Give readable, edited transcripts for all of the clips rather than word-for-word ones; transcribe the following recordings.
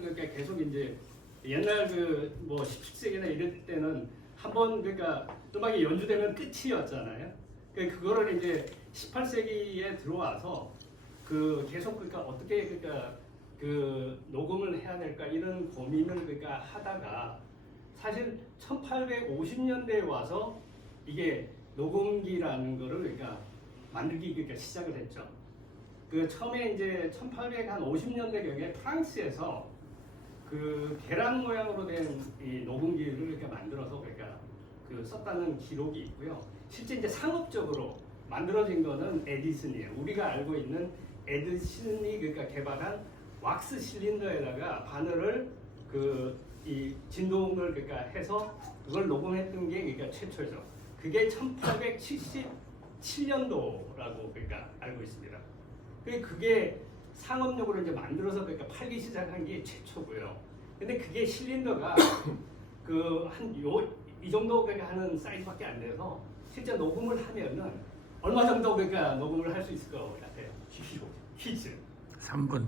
그러니까 계속 이제 옛날 그 뭐 17세기나 이럴 때는 한번 그러니까 음악이 연주되면 끝이었잖아요. 그러니까 그거를 이제 18세기에 들어와서 그 계속 그러니까 어떻게 그러니까 그 녹음을 해야 될까 이런 고민을 그러니까 하다가 사실 1850년대에 와서 이게 녹음기라는 거를 그러니까 만들기 그러니까 시작을 했죠. 그 처음에 이제 1850년대 경에 프랑스에서 그 계란 모양으로 된 이 녹음기를 이렇게 만들어서 그러니까 그 썼다는 기록이 있고요. 실제 이제 상업적으로 만들어진 거는 에디슨이에요. 우리가 알고 있는 에디슨이 그러니까 개발한 왁스 실린더에다가 바늘을 그 이 진동을 그러니까 해서 그걸 녹음했던 게 그러니까 최초죠. 그게 1877년도라고 그러니까 알고 있습니다. 그게 상업용으로 이제 만들어서 그러니까 팔기 시작한 게 최초고요. 근데 그게 실린더가 그 한 이 정도 그러니까 하는 사이즈밖에 안 돼서 실제 녹음을 하면은 얼마 정도 그러니까 녹음을 할 수 있을 것 같아요. 퀴즈. 3분.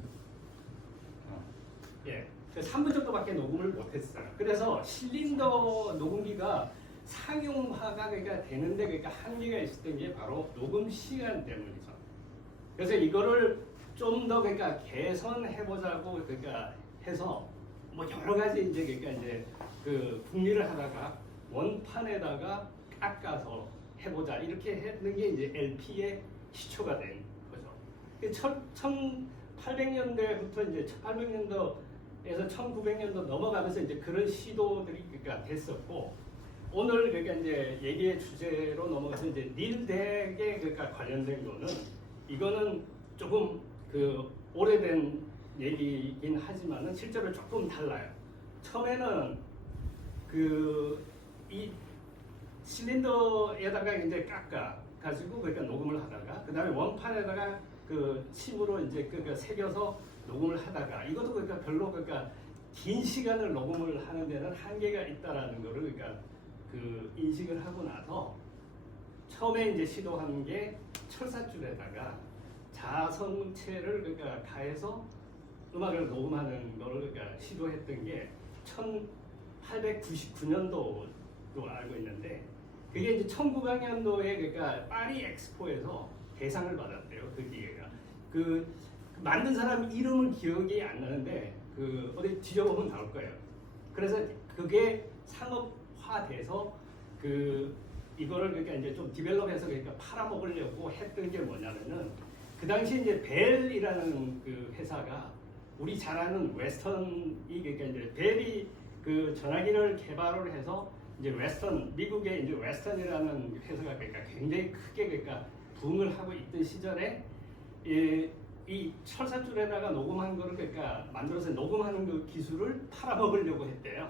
예. 3분 정도밖에 녹음을 못했어요. 그래서 실린더 녹음기가 상용화가 그러니까 되는데 그러니까 한계가 있었던 게 바로 녹음 시간 때문이죠. 그래서 이거를 좀 더 그러니까 개선해 보자고 그러니까 해서 뭐 여러 가지 이제 그러니까 이제 그 궁리를 하다가 원판에다가 깎아서 해보자 이렇게 했는 게 이제 LP의 시초가 된 거죠. 1800년대부터 이제 1800년도에서 1900년도 넘어가면서 이제 그런 시도들이 그러니까 됐었고 오늘 그러니까 이제 얘기의 주제로 넘어가서 이제 닐 덱에 그러니까 관련된 거는 이거는 조금 그 오래된 얘기긴 하지만은 실제로 조금 달라요. 처음에는 그 이 실린더에다가 이제 깎아 가지고 그러니까 녹음을 하다가 그 다음에 원판에다가 그 침으로 이제 그러니까 새겨서 녹음을 하다가 이것도 그러니까 별로 그러니까 긴 시간을 녹음을 하는 데는 한계가 있다라는 거를 그러니까 그 인식을 하고 나서 처음에 이제 시도한 게 철사줄에다가 자성체를 그러니까 가해서 음악을 녹음하는 거를 그러니까 시도했던 게 1899년도로 알고 있는데 그게 이제 1900년도에 그러니까 파리 엑스포에서 대상을 받았대요. 그 기계가 그 만든 사람 이름은 기억이 안 나는데 그 어디 뒤져보면 나올 거예요. 그래서 그게 상업화돼서 그 이거를 그러니까 이제 좀 디벨롭해서 그러니까 팔아먹으려고 했던 게 뭐냐면은 그 당시 이제 벨이라는 그 회사가 우리 잘 아는 웨스턴이 그러니까 이제 벨이 그 전화기를 개발을 해서 이제 웨스턴 미국의 이제 웨스턴이라는 회사가 그러니까 굉장히 크게 그러니까 붐을 하고 있던 시절에 이 철사줄에다가 녹음한 거를 그러니까 만들어서 녹음하는 그 기술을 팔아먹으려고 했대요.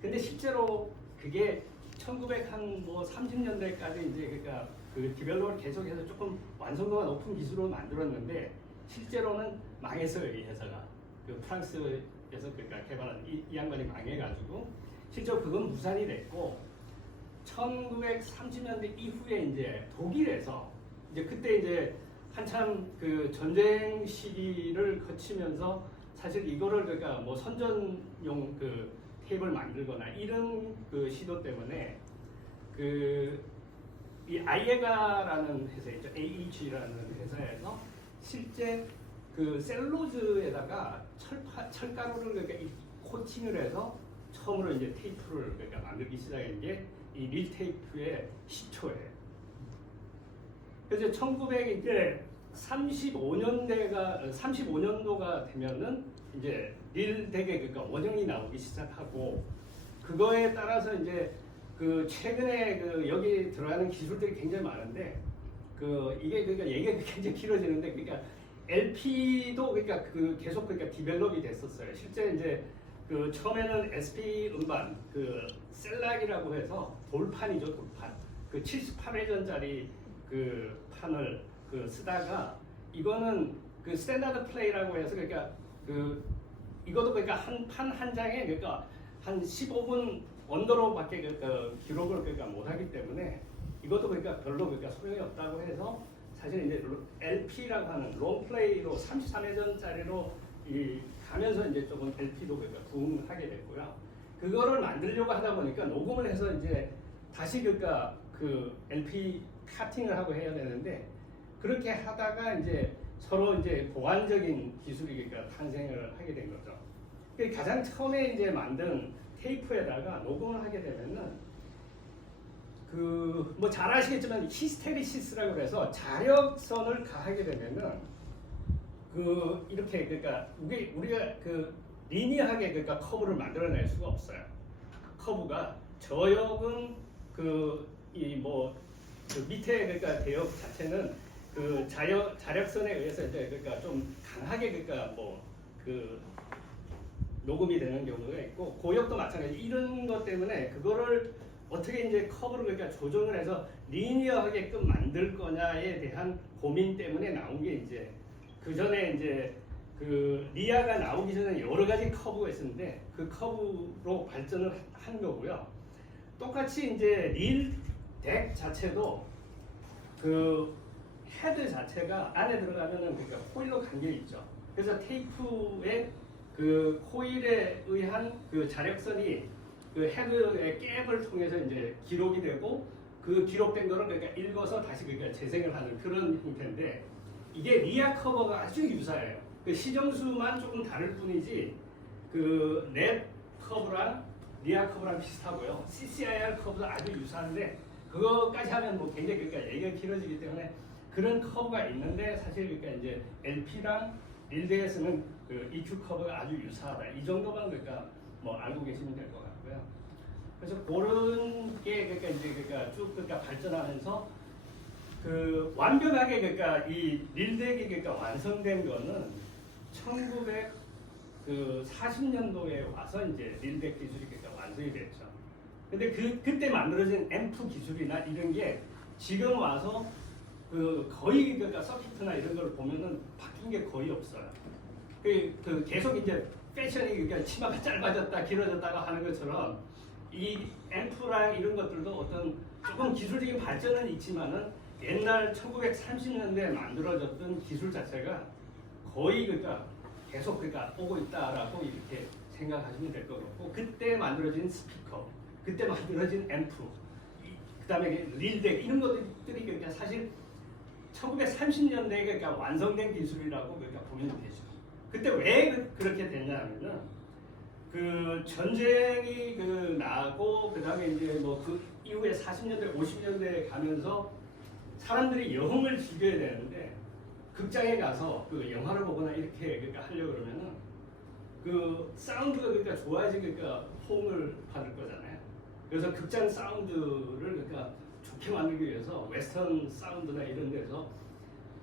근데 실제로 그게 1930년대까지 이제 그러니까 그 디벨롭을 계속해서 조금 완성도가 높은 기술로 만들었는데 실제로는 망했어요. 이 회사가 그 프랑스에서 그러니까 개발한 이 양반이 망해가지고 실제로 그건 무산이 됐고 1930년대 이후에 이제 독일에서 이제 그때 이제 한참 그 전쟁 시기를 거치면서 사실 이거를 그러니까 뭐 선전용 그 테이프를 만들거나 이런 그 시도 때문에 그 이 아이에가라는 회사 있죠. AEG라는 회사에서 실제 그 셀룰로즈에다가 철가루를 그러니까 코팅을 해서 처음으로 이제 테이프를 그러니까 만들기 시작한 게 이 릴 테이프의 시초예요. 그래서 1935년도가 되면은 이제 릴 덱의 그러니까 원형이 나오기 시작하고 그거에 따라서 이제 그 최근에 그 여기 들어가는 기술들이 굉장히 많은데 그 이게 그러니까 얘기가 굉장히 길어지는데 그러니까 LP도 그러니까 그 계속 그러니까 디벨롭이 됐었어요. 실제 이제 그 처음에는 SP 음반 그 셀락이라고 해서 돌판이죠. 돌판 그 78회전짜리 그 판을 그 쓰다가 이거는 그 스탠다드 플레이라고 해서 그러니까 그 이것도 그러니까 한 판 한 장에 그러니까 한 15분 언더로밖에 그 기록을 그러니까 못하기 때문에 이것도 그러니까 별로 그러니까 소용이 없다고 해서 사실 이제 LP라고 하는 롱플레이로 33회전짜리로 이 가면서 이제 조금 LP도 그러니까 부흥하게 됐고요. 그거를 만들려고 하다 보니까 녹음을 해서 이제 다시 그러니까 그 LP 카팅을 하고 해야 되는데 그렇게 하다가 이제 서로 이제 보완적인 기술이 그러니까 탄생을 하게 된 거죠. 가장 처음에 이제 만든 테이프에다가 녹음을 하게 되면은 그 뭐 잘 아시겠지만 히스테리시스라고 그래서 자력선을 가하게 되면은 그 이렇게 그러니까 우리가 그 리니어하게 그러니까 커브를 만들어낼 수가 없어요. 커브가 저역은 그 이 뭐 그 밑에 그러니까 대역 자체는 그 자력선에 의해서 이제 그러니까 좀 강하게 그러니까 뭐 그 녹음이 되는 경우가 있고 고역도 마찬가지. 이런 것 때문에 그거를 어떻게 이제 커브를 그러니까 조정을 해서 리니어하게끔 만들 거냐에 대한 고민 때문에 나온 게 이제 그 전에 이제 그 리아가 나오기 전에 여러 가지 커브가 있었는데 그 커브로 발전을 한 거고요. 똑같이 이제 릴덱 자체도 그 헤드 자체가 안에 들어가면은 그러니까 코일로 감겨 있죠. 그래서 테이프의 그 코일에 의한 그 자력선이 그 헤드의 갭을 통해서 이제 기록이 되고 그 기록된 거를 그러니까 읽어서 다시 그러니까 재생을 하는 그런 형태인데 이게 리아 커버가 아주 유사해요. 그 시정수만 조금 다를 뿐이지 그 랩 커브랑 리아 커브랑 비슷하고요. CCIR 커브도 아주 유사한데 그거까지 하면 뭐 굉장히 그러니까 얘기가 길어지기 때문에 그런 커브가 있는데 사실 그러니까 이제 LP랑 릴덱에서는 그 EQ 커브가 아주 유사하다. 이 정도만 그러니까 뭐 알고 계시면 될 것 같고요. 그래서 그런 게 그러니까 이제 그러니까 쭉 그러니까 발전하면서 그 완벽하게 그러니까 이 릴덱이 그러니까 완성된 거는 1940년도에 와서 이제 릴덱 기술이 그러니까 완성이 됐죠. 근데 그때 만들어진 앰프 기술이나 이런 게 지금 와서 그 거의 그러니까 서킷이나 이런 걸 보면은 바뀐 게 거의 없어요. 그 계속 이제 패션이 그러니까 치마가 짧아졌다 길어졌다가 하는 것처럼 이 앰프랑 이런 것들도 어떤 조금 기술적인 발전은 있지만은 옛날 1930년대에 만들어졌던 기술 자체가 거의 그러니까 계속 그러니까 오고 있다라고 이렇게 생각하시면 될 것 같고 그때 만들어진 스피커, 그때 만들어진 앰프, 그다음에 릴덱 이런 것들이 그러니까 사실 1930년대에 그러니까 완성된 기술이라고 그러니까 보면 되죠. 그때 왜 그렇게 됐냐면은 그 전쟁이 그 나고 그다음에 이제 뭐 그 이후에 40년대 50년대에 가면서 사람들이 영화를 즐겨야 되는데 극장에 가서 그 영화를 보거나 이렇게 그러니까 하려고 그러면은 그 사운드가 그러니까 좋아야지 그러니까 호응을 받을 거잖아요. 그래서 극장 사운드를 그러니까 좋게 만들기 위해서 웨스턴 사운드나 이런 데서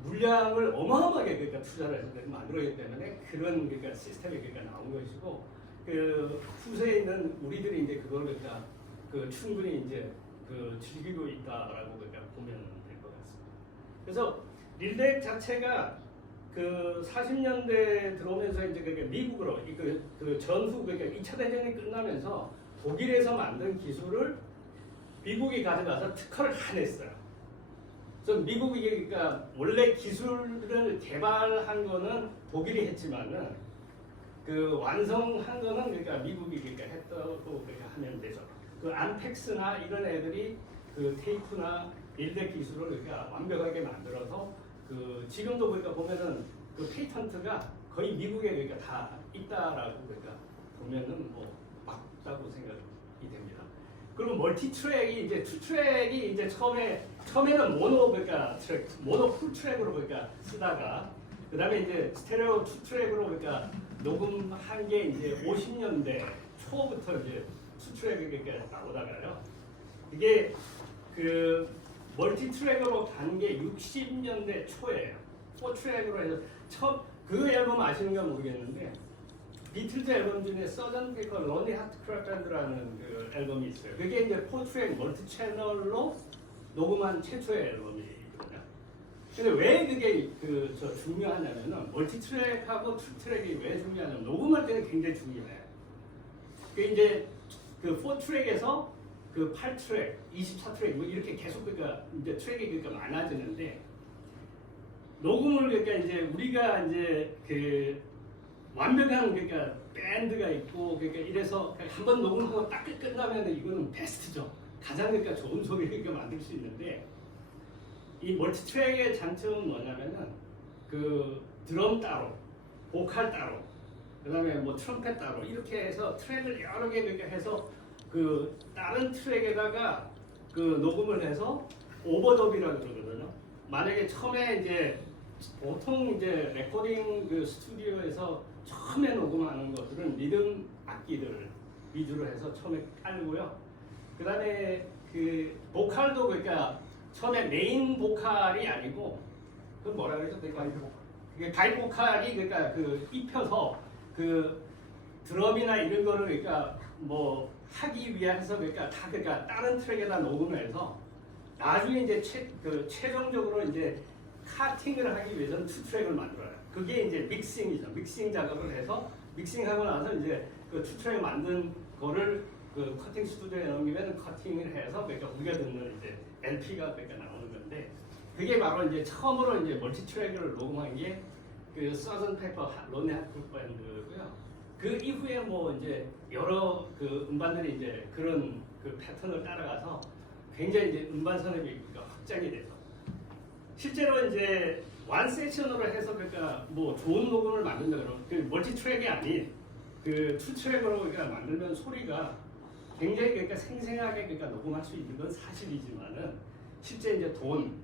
물량을 어마어마하게 그러니까 투자를 해서 만들어야 때문에 그런 그러니까 시스템이 그러니까 나온 것이고 그 후세에 있는 우리들이 이제 그걸 그러니까 그 충분히 이제 그 즐기고 있다라고 그러니까 보면 될 것 같습니다. 그래서 릴덱 자체가 그 40년대 들어오면서 이제 그러니까 미국으로 그 전후 그러니까 2차 대전이 끝나면서 독일에서 만든 기술을 미국이 가져가서 특허를 다 냈어요. 그래서 미국이 그러니까 원래 기술을 개발한 거는 독일이 했지만은 그 완성한 거는 그러니까 미국이 그러니까 했다고 그러니까 하면 되죠. 그 암펙스나 이런 애들이 그 테이프나 릴덱 기술을 그러니까 완벽하게 만들어서 그 지금도 그러니까 보면은 그 페이턴트가 거의 미국에 그러니까 다 있다라고 그러니까 보면은 뭐 맞다고 생각이 됩니다. 그리고 멀티 트랙이 이제 투 트랙이 이제 처음에는 모노 그러니까 트랙, 모노 풀 트랙으로 그러니까 쓰다가 그다음에 이제 스테레오 투 트랙으로 그러니까 녹음한 게 이제 50년대 초부터 이제 투 트랙이 그러니까 나오다가요. 이게 그 멀티 트랙으로 간 게 60년대 초예요. 4 트랙으로 해서 그 앨범 아시는가 모르겠는데 비틀즈 앨범 중에 서전 페이커 런니 하트크래프트 밴드라는 그 앨범이 있어요. 그게 이제 4 트랙 멀티 채널로 녹음한 최초의 앨범이거든요. 근데 왜 그게 저 중요하냐면은 멀티 트랙하고 투 트랙이 왜 중요하냐면 녹음할 때는 굉장히 중요해요. 그 이제 그 4 트랙에서 그 8트랙, 24트랙 뭐 이렇게 계속 그러니까 이제 트랙이 그러니까 많아지는데 녹음을 그러니까 이제 우리가 이제 그 완벽한 그러니까 밴드가 있고 그러니까 이래서 한 번 녹음하고 딱 끝나면 이거는 베스트죠. 가장 그러니까 좋은 소리를 그러니까 만들 수 있는데 이 멀티 트랙의 장점은 뭐냐면은 그 드럼 따로, 보컬 따로, 그다음에 뭐 트럼펫 따로 이렇게 해서 트랙을 여러 개 그러니까 해서 그 다른 트랙에다가 그 녹음을 해서 오버더비라고 그러거든요. 만약에 처음에 이제 보통 이제 레코딩 그 스튜디오에서 처음에 녹음하는 것들은 리듬 악기들 위주로 해서 처음에 깔고요. 그다음에 그 보컬도 그러니까 처음에 메인 보컬이 아니고 그 뭐라 그러죠? 그게 가이드 보컬이 그러니까 그 입혀서 그 드럼이나 이런 거를 그러니까 뭐 하기 위해서 그러니까 다 그러니까 다른 트랙에다 녹음을 해서 나중에 이제 최종적으로 이제 카팅을 하기 위해서는 투 트랙을 만들어요. 그게 이제 믹싱이죠. 믹싱 작업을 해서 믹싱하고 나서 이제 그 투 트랙 만든 거를 그 커팅 스튜디오에 넘기면 커팅을 해서 그러니까 우리가 듣는 이제 LP가 그러니까 나오는 건데 그게 바로 이제 처음으로 이제 멀티 트랙을 녹음한 게 그 서전 페퍼 론리 하트 밴드고요. 그 이후에 뭐 이제 여러 그 음반들이 이제 그런 그 패턴을 따라가서 굉장히 이제 음반 산업이 확장이 돼서 실제로 이제 원 세션으로 해서 그러니까 뭐 좋은 녹음을 만든다 그러면 그 멀티 트랙이 아닌 그 투 트랙으로 그러니까 만들면 소리가 굉장히 그러니까 생생하게 그러니까 녹음할 수 있는 건 사실이지만은 실제 이제 돈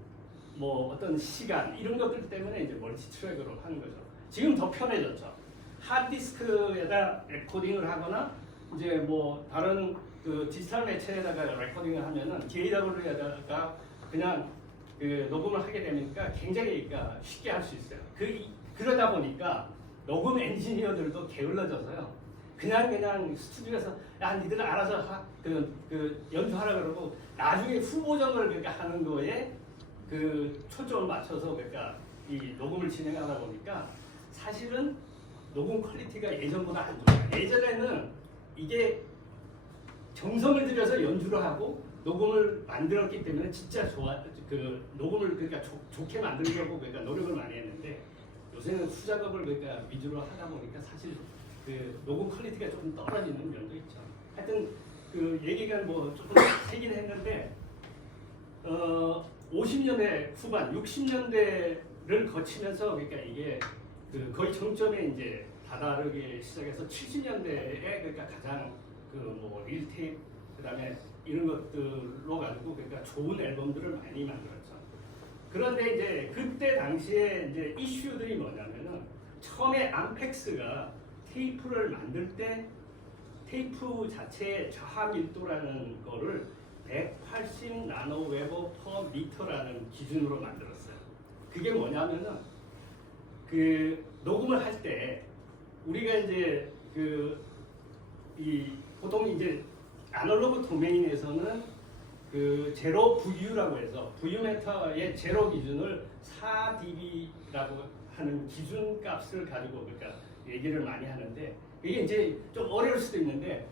뭐 어떤 시간 이런 것들 때문에 이제 멀티 트랙으로 하는 거죠. 지금 더 편해졌죠. 하드디스크에다 레코딩을 하거나 이제 뭐 다른 그 디지털 매체에다가 레코딩을 하면은 DAW에다가 그냥 그 녹음을 하게 되니까 굉장히 그러니까 쉽게 할 수 있어요. 그러다 보니까 녹음 엔지니어들도 게을러져서요. 그냥 스튜디오에서 야 니들 알아서 연주하라 그러고 나중에 후보정을 그러니까 하는 거에 그 초점을 맞춰서 그러니까 이 녹음을 진행하다 보니까 사실은 녹음 퀄리티가 예전보다 안 좋아요. 예전에는 이게 정성을 들여서 연주를 하고 녹음을 만들었기 때문에 진짜 그 녹음을 그러니까 좋게 만들려고 그러니까 노력을 많이 했는데 요새는 후작업을 그러니까 위주로 하다 보니까 사실 그 녹음 퀄리티가 조금 떨어지는 면도 있죠. 하여튼 그 얘기가 뭐 조금 세긴 했는데 50년대 후반, 60년대를 거치면서 그러니까 이게 그 거의 정점에 이제 다다르기 시작해서 70년대에 그러니까 가장 그 뭐 릴테이프 그다음에 이런 것들로 가지고 그러니까 좋은 앨범들을 많이 만들었죠. 그런데 이제 그때 당시에 이제 이슈들이 뭐냐면은 처음에 암펙스가 테이프를 만들 때 테이프 자체의 저하 밀도라는 거를 180 나노웨버 퍼 미터라는 기준으로 만들었어요. 그게 뭐냐면은 그 녹음을 할 때 우리가 이제 보통 이제 아날로그 도메인에서는 그 제로 VU라고 해서 VU메터의 제로 기준을 4dB라고 하는 기준 값을 가지고 그러니까 얘기를 많이 하는데 이게 이제 좀 어려울 수도 있는데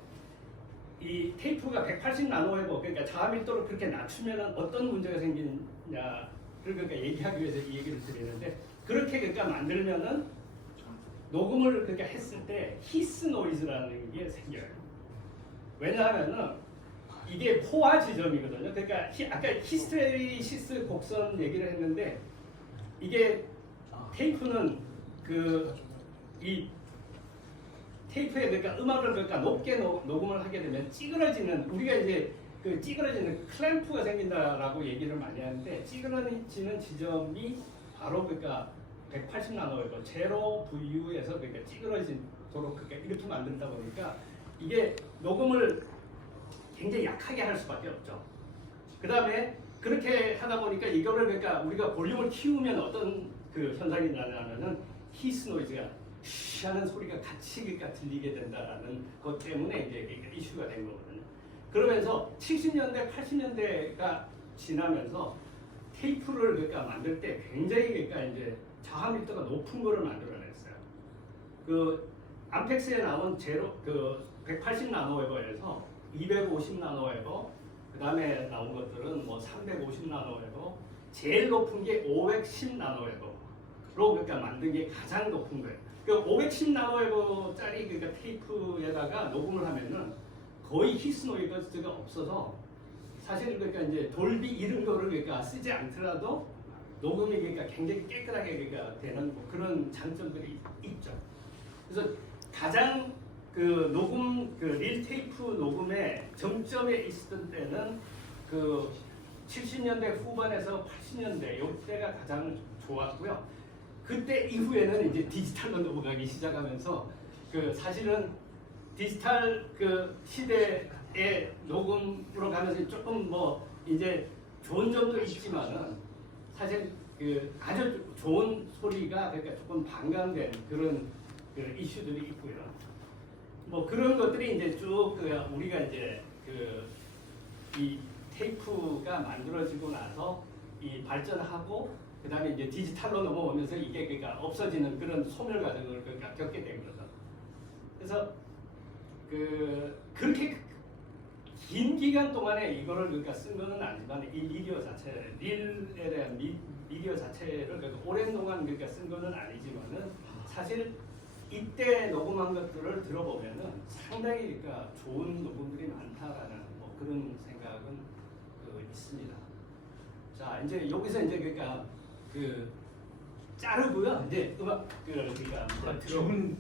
이 테이프가 180 나노웨버 그러니까 저하 밀도를 그렇게 낮추면 어떤 문제가 생기느냐를 그러니까 얘기하기 위해서 이 얘기를 드리는데 그렇게 그러니까 만들면은 녹음을 그렇게 했을 때 히스 노이즈라는 게 생겨요. 왜냐하면은 이게 포화 지점이거든요. 그러니까 아까 히스테리시스 곡선 얘기를 했는데 이게 테이프는 이 테이프에 그러니까 음악을 그러니까 높게 녹음을 하게 되면 찌그러지는 우리가 이제 그 찌그러지는 클램프가 생긴다라고 얘기를 많이 하는데 찌그러지는 지점이 바로 그러니까 180 나노웨버 제로 VU에서 그러니까 찌그러지도록 그러니까 이렇게 만든다 보니까 이게 녹음을 굉장히 약하게 할 수밖에 없죠. 그 다음에 그렇게 하다 보니까 이거를 그러니까 우리가 볼륨을 키우면 어떤 그 현상이 나냐면은 히스 노이즈가 쉬 하는 소리가 같이 그러니까 들리게 된다라는 것 때문에 이제 이슈가 된 거거든요. 그러면서 70년대, 80년대가 지나면서 테이프를 그러니까 만들 때 굉장히 그러니까 이제 저하 밀도가 높은 거를 만들어냈어요. 그 암펙스에 나온 제로 180 나노웨버에서 250 나노웨버, 그 다음에 나온 것들은 뭐 350 나노웨버, 제일 높은 게 510 나노웨버로 그러니까 만든 게 가장 높은 거예요. 그 510나노짜리 그러니까 테이프에다가 녹음을 하면은 거의 히스 노이즈가 없어서 사실 그러니까 이제 돌비 이런 거를 그러니까 쓰지 않더라도 녹음이 그러니까 굉장히 깨끗하게 그러니까 되는 뭐 그런 장점들이 있죠. 그래서 가장 그 녹음 그 릴 테이프 녹음의 정점에 있었던 때는 그 70년대 후반에서 80년대 이때가 가장 좋았고요. 그때 이후에는 이제 디지털로 넘어가기 시작하면서 그 사실은 디지털 그 시대의 녹음으로 가면서 조금 뭐 이제 좋은 점도 있지만은 사실 그 아주 좋은 소리가 그러니까 조금 반감된 그런 그 이슈들이 있고요. 뭐 그런 것들이 이제 쭉 그 우리가 이제 그 이 테이프가 만들어지고 나서 이 발전하고 그 다음에 이제 디지털로 넘어오면서 이게 그러니까 없어지는 그런 소멸 과정을 그러니까 겪게 된 거죠. 그래서 그렇게 긴 기간 동안에 이거를 그러니까 쓴 거는 아니지만 이 미디어 자체, 릴에 대한 미디어 자체를 그러니까 오랜 동안 그러니까 쓴 거는 아니지만은 사실 이때 녹음한 것들을 들어보면은 상당히 그러니까 좋은 녹음들이 많다라는 뭐 그런 생각은 있습니다. 자 이제 여기서 이제 그러니까 자르고요. 이제 음악 그러니까 질문